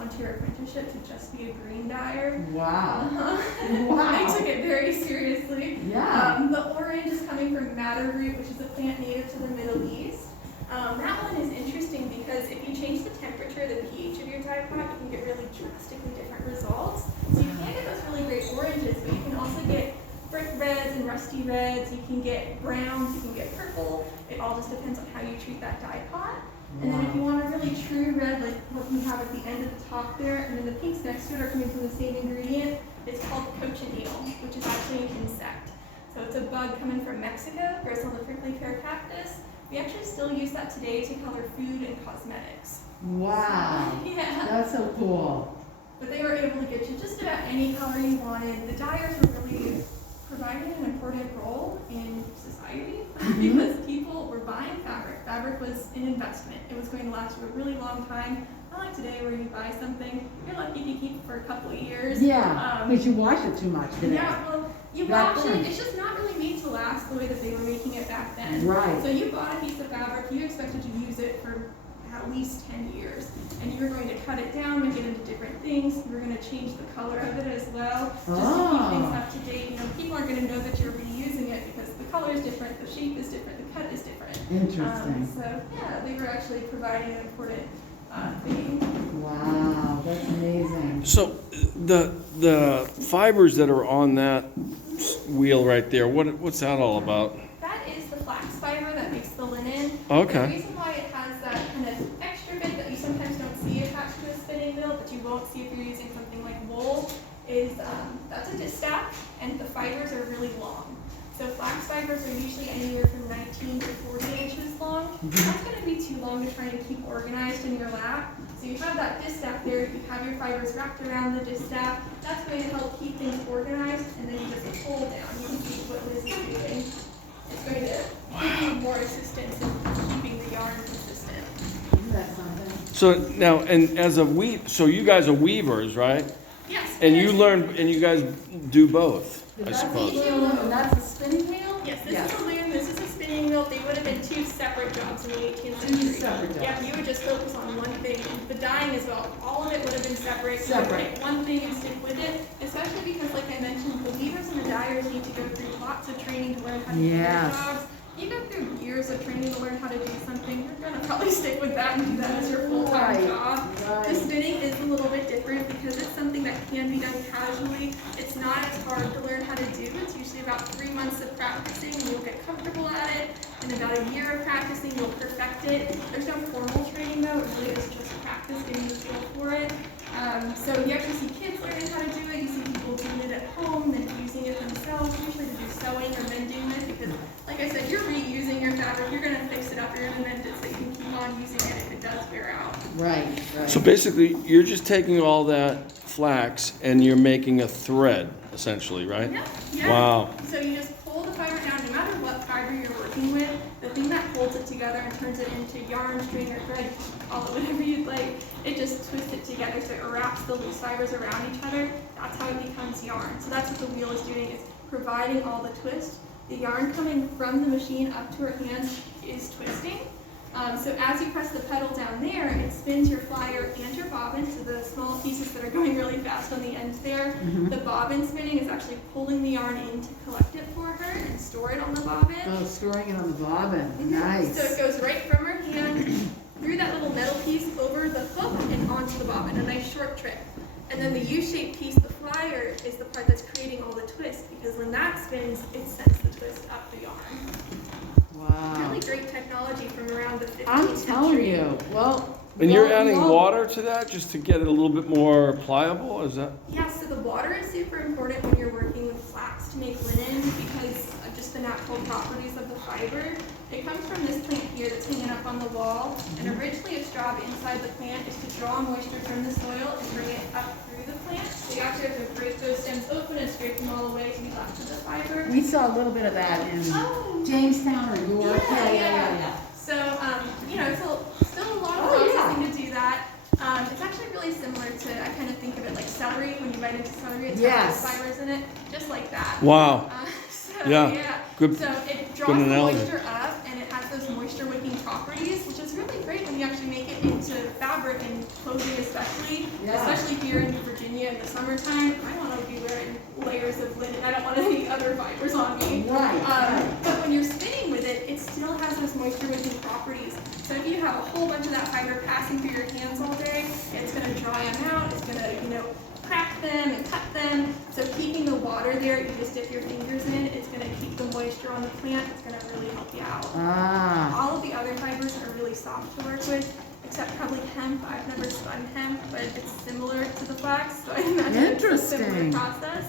onto your apprenticeship to just be a green dyer. Wow. Wow. I took it very seriously. Yeah. The orange is coming from madder root, which is a plant native to the Middle East. That one is interesting because if you change the temperature, the pH of your dye pot, you can get really drastically different results. So you can get those really great oranges, but you can also get brick reds and rusty reds. You can get browns, you can get purple. It all just depends on how you treat that dye pot. And then if you want a really true red, like what we have at the end of the top there, and then the pinks next to it are coming from the same ingredient, it's called cochineal, which is actually an insect. So it's a bug coming from Mexico, grows on the prickly pear cactus. We actually still use that today to color food and cosmetics. Wow. So, yeah. That's so cool. But they were able to get you just about any color you wanted. The dyers were really providing an important role in society because people were buying fabric. Fabric was an investment. It was going to last you a really long time. Not like today where you buy something, you're lucky if you keep it for a couple of years. Yeah, because you wash it too much today. Yeah, well, you wash it, it's just not really made to last the way that they were making it back then. Right. So you bought a piece of fabric, you expected to use it for at least 10 years. And you were going to cut it down, make it into different things. You were going to change the color of it as well, just to keep things up to date. You know, people aren't going to know that you're reusing it because the color is different, the shape is different, the cut is different. Interesting. So yeah, they were actually providing an important thing. Wow, that's amazing. So the fibers that are on that wheel right there, what's that all about? That is the flax fiber that makes the linen. Okay. The reason why it has that kind of extra bit that you sometimes don't see attached to a spinning wheel, but you won't see if you're using something like wool, is that's a distaff, and the fibers are really long. So flax fibers are usually anywhere from 19 to 40 inches long. That's going to be too long to try and keep organized in your lap. So you have that distaff there, you have your fibers wrapped around the distaff. That's going to help keep things organized, and then you just pull down. You can see what Liz is doing. It's going to give you more assistance in keeping the yarn consistent. Isn't that something? So now, and as a so you guys are weavers, right? Yes. And you learn, and you guys do both, I That's suppose. the wheel, and that's a spinning wheel? Yes, this is a loom, this is a spinning wheel. They would have been two separate jobs in the 18th century. Two separate jobs. Yeah, you would just focus on one thing. The dyeing as well, all of it would have been separate. You would Separate. pick one thing and stick with it, especially because, like I mentioned, the weavers and the dyers need to go through lots of training to learn how to do their Yes. jobs. You go through years of training to learn how to do something, you're going to probably stick with that and do that as your full-time Right, job. right. The spinning is a little bit different because it's something that can be done casually. It's not as hard to learn how to do. It's usually about 3 months of practicing and you'll get comfortable at it. In about a year of practicing, you'll perfect it. There's no formal training though, it really is just practice, getting the feel for it. So you actually see kids learning how to do it, you see people doing it at home, then using it themselves, usually to do sewing or mending with, because like I said, you're reusing your fabric, you're gonna fix it up, you're gonna mend it so you can keep on using it if it does wear out. Right, right. So basically, you're just taking all that flax and you're making a thread, essentially, right? Yeah, yeah. Wow. So you just pull the fiber down, no matter what fiber you're working with, the thing that holds it together and turns it into yarn, string, or thread, call it whatever you'd like, it just twists it together so it wraps the loose fibers around each other. That's how it becomes yarn. So that's what the wheel is doing, is providing all the twist. The yarn coming from the machine up to our hands is twisting. So as you press the pedal down there, it spins your flyer and your bobbin, so the small pieces that are going really fast on the end there. The bobbin spinning is actually pulling the yarn in to collect it for her and store it on the bobbin. Oh, storing it on the bobbin. Nice. So it goes right from her hand through that little metal piece over the hook and onto the bobbin, a nice short trip. And then the U-shaped piece, the flyer, is the part that's creating all the twist, because when that spins, it sends the twist up the yarn. Wow. Really great technology from around the 15th I'm century. telling you, well. And you're well, adding well, water to that just to get it a little bit more pliable, is that? Yeah, so the water is super important when you're working with flax to make linen because of just the natural properties of the fiber. It comes from this plant here that's hanging up on the wall, and originally its job inside the plant is to draw moisture from the soil and bring it up through the plant. So you actually have to break those stems open and scrape them all away to be left with the fiber. We saw a little bit of that in Oh. Jamestown or York. Yeah. So, you know, it's still a lot of processing to do that. It's actually really similar to, I kind of think of it like celery. When you bite into celery, it's Yes. got fibers in it, just like that. Wow. So, Yeah. Good. So it draws Good the analogy. moisture up, and it has those moisture wicking properties, which is really great when you actually make it into fabric and in clothing especially, Yeah. especially here in Virginia in the summertime. I want to be wearing layers of linen. I don't want any other fibers on me. Right. But when you're spinning with it, it still has those moisture wicking properties. So if you have a whole bunch of that fiber passing through your hands all day, it's going to dry them out. It's going to, crack them and cut them. So keeping the water there, you just dip your fingers in, it's going to keep the moisture on the plant. It's going to really help you out. Ah. All of the other fibers are really soft to work with, except probably hemp. I've never spun hemp, but it's similar to the flax, so I imagine it's a similar Interesting. process.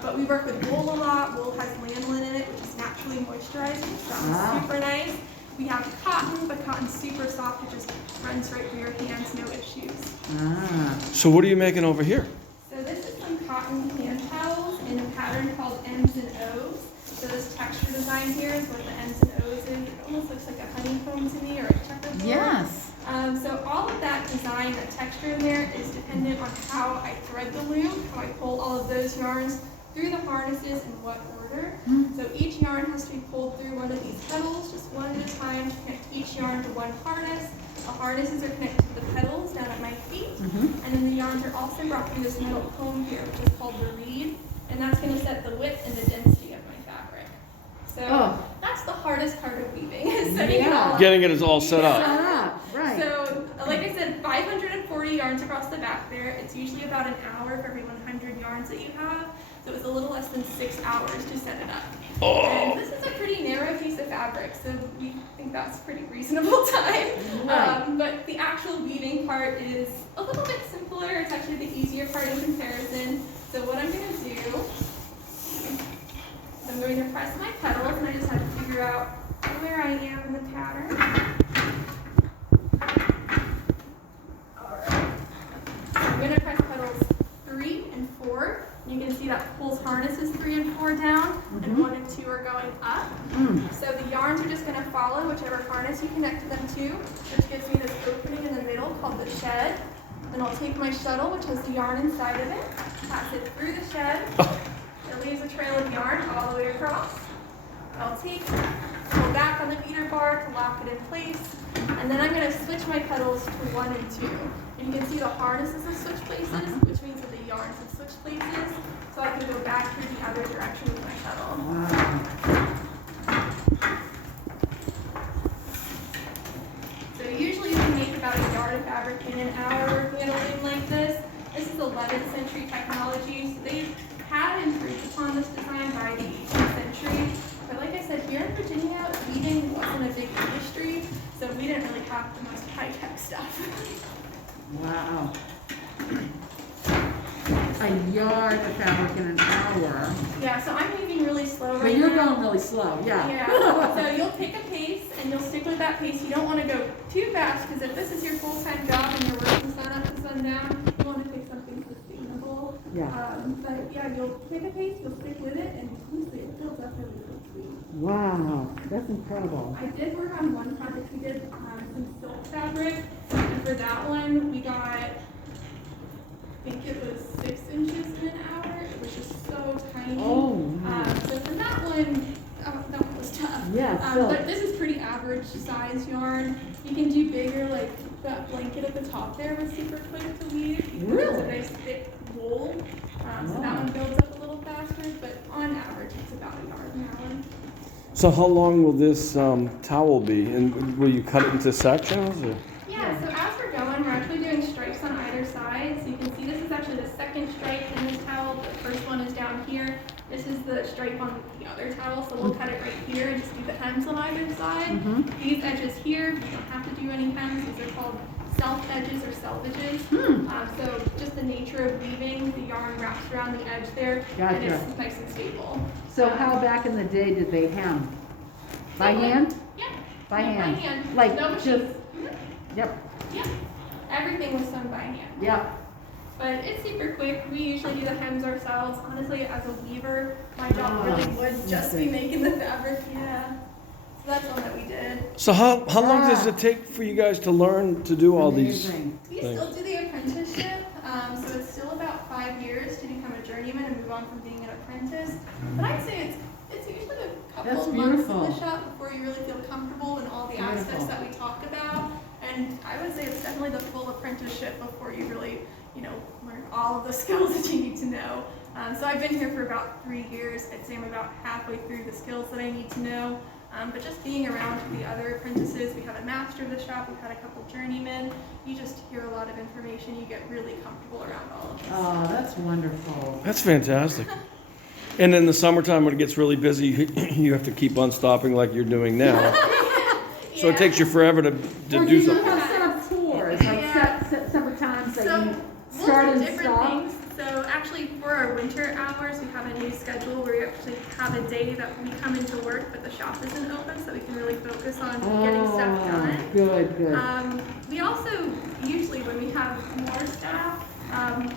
But we work with wool a lot. Wool has lanolin in it, which is naturally moisturizing, which sounds super nice. We have cotton, but cotton's super soft. It just runs right through your hands, no issues. Ah. So what are you making over here? So this is some cotton hand towels in a pattern called M's and O's. So this texture design here is what the M's and O's is. It almost looks like a honeycomb to me, or a checkerboard. Yes. So all of that design, that texture in there is dependent on how I thread the loom, how I pull all of those yarns through the harnesses in what order. So each yarn has to be pulled through one of these petals, just one at a time, to connect each yarn to one harness. The harnesses are connected to the petals down at my feet, and then the yarns are also brought through this metal comb here, which is called the reed, and that's going to set the width and the density of my fabric. So that's the hardest part of weaving, is setting it all up. Getting it all set up. Set up. Right. So, like I said, 540 yarns across the back there. It's usually about an hour for every 100 yarns that you have. So it was a little less than 6 hours to set it up. Oh. And this is a pretty narrow piece of fabric, so we think that's pretty reasonable time. Right. But the actual weaving part is a little bit simpler. It's actually the easier part in comparison. So what I'm going to do is I'm going to press my petals, and I just have to figure out where I am in the pattern. Alright. So I'm going to press petals 3 and 4. You can see that pulls harnesses 3 and 4 down, and 1 and 2 are going up. So the yarns are just going to follow whichever harness you connect them to, which gives me this opening in the middle called the shed. Then I'll take my shuttle, which has the yarn inside of it, pass it through the shed. It leaves a trail of yarn all the way across. I'll pull back on the beater bar to lock it in place, and then I'm going to switch my petals to 1 and 2. And you can see the harnesses have switched places, which means that the yarns have switched places, so I can go back through the other direction with my shuttle. So usually you can make about a yard of fabric in an hour working at a loom like this. This is 11th century technology, so they had improved upon this design by the 18th century. But like I said, here in Virginia, weaving wasn't a big industry, so we didn't really have the most high-tech stuff. Wow. A yard of fabric in an hour. Yeah, so I'm moving really slow right now. But you're going really slow, yeah. Yeah, so you'll pick a pace and you'll stick with that pace. You don't want to go too fast, because if this is your full-time job and you're working sun up and sun down, you want to pick something sustainable. Yeah. But yeah, you'll pick a pace, you'll stick with it, and honestly, it builds up really quickly. Wow, that's incredible. I did work on one project. We did some silk fabric, and for that one, we got, I think it was 6 inches in an hour. It was just so tiny. Oh, So for that one, that one was tough. yeah, But this is pretty average size yarn. You can do bigger, like that blanket at the top there was super quick to weave, because it's a nice thick wool. So that one builds up a little faster, but on average, it's about a yard an hour. So how long will this towel be? And will you cut it into sections? Or? Yeah, so as we're going, we're actually doing stripes on either side. So you can see this is actually the second stripe in this towel. The first one is down here. This is the stripe on the other towel, so we'll cut it right here and just do the hems on either side. These edges here, you don't have to do any hems. These are called self edges or selvages. So just the nature of weaving, the yarn wraps around the edge there, and it's nice and stable. So how back in the day did they hem? By hand? Yeah. By hand. By hand. Like no machines. Yep. Yeah. Everything was done by hand. Yep. But it's super quick. We usually do the hems ourselves. Honestly, as a weaver, my job really would just be making the fabric. Yeah. So that's all that we did. So how long does it take for you guys to learn to do all these? Amazing. We still do the apprenticeship. So it's still about 5 years to become a journeyman and move on from being an apprentice. But I'd say it's usually a couple That's of months in beautiful. the shop before you really feel comfortable in all the aspects that we talk about. And And I would say it's definitely the full apprenticeship before you really, learn all of the skills that you need to know. So I've been here for about 3 years. I'd say I'm about halfway through the skills that I need to know. But just being around the other apprentices, we have a master of the shop, we've had a couple journeymen. You just hear a lot of information. You get really comfortable around all of this. Oh, that's wonderful. That's fantastic. And in the summertime, when it gets really busy, you have to keep on stopping like you're doing now. So it takes you forever to Well, do you something. have set up tours, like Yeah. separate times that So you we'll start do and different stop. things. So actually for our winter hours, we have a new schedule where we actually have a day that we come into work, but the shop isn't open, so we can really focus on getting stuff done. Good, good. We also, usually when we have more staff,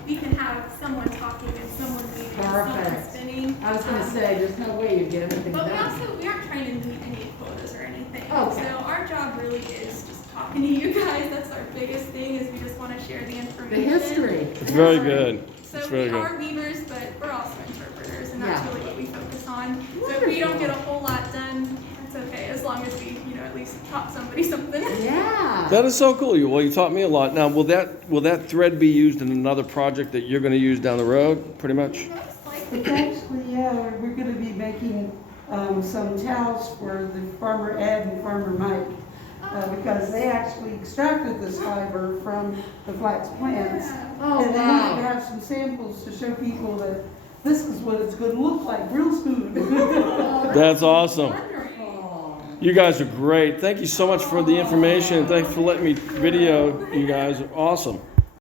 we can have someone talking and someone reading and someone Perfect. spinning. I was gonna say, there's no way you'd get everything But done. we aren't trying to meet any quotas or anything. Okay. So our job really is just talking to you guys. That's our biggest thing, is we just want to share the The information. history. It's very good. So It's we very good. are weavers, but we're also interpreters, and that's Yeah. really what we focus on. So if we don't get a whole lot done, that's okay, as long as we, at least taught somebody something. Yeah. That is so cool. Well, you taught me a lot. Now, will that thread be used in another project that you're going to use down the road, pretty much? Most likely. It's actually, yeah, we're gonna be making some towels for the farmer Ed and farmer Mike. Because they actually extracted this fiber from the flax plants. Oh, And they wanted to wow. have some samples to show people that this is what it's gonna look like, real smooth. Oh, That's awesome. wonderful. You guys are great. Thank you so much for the information. Thanks for letting me video. You guys are awesome.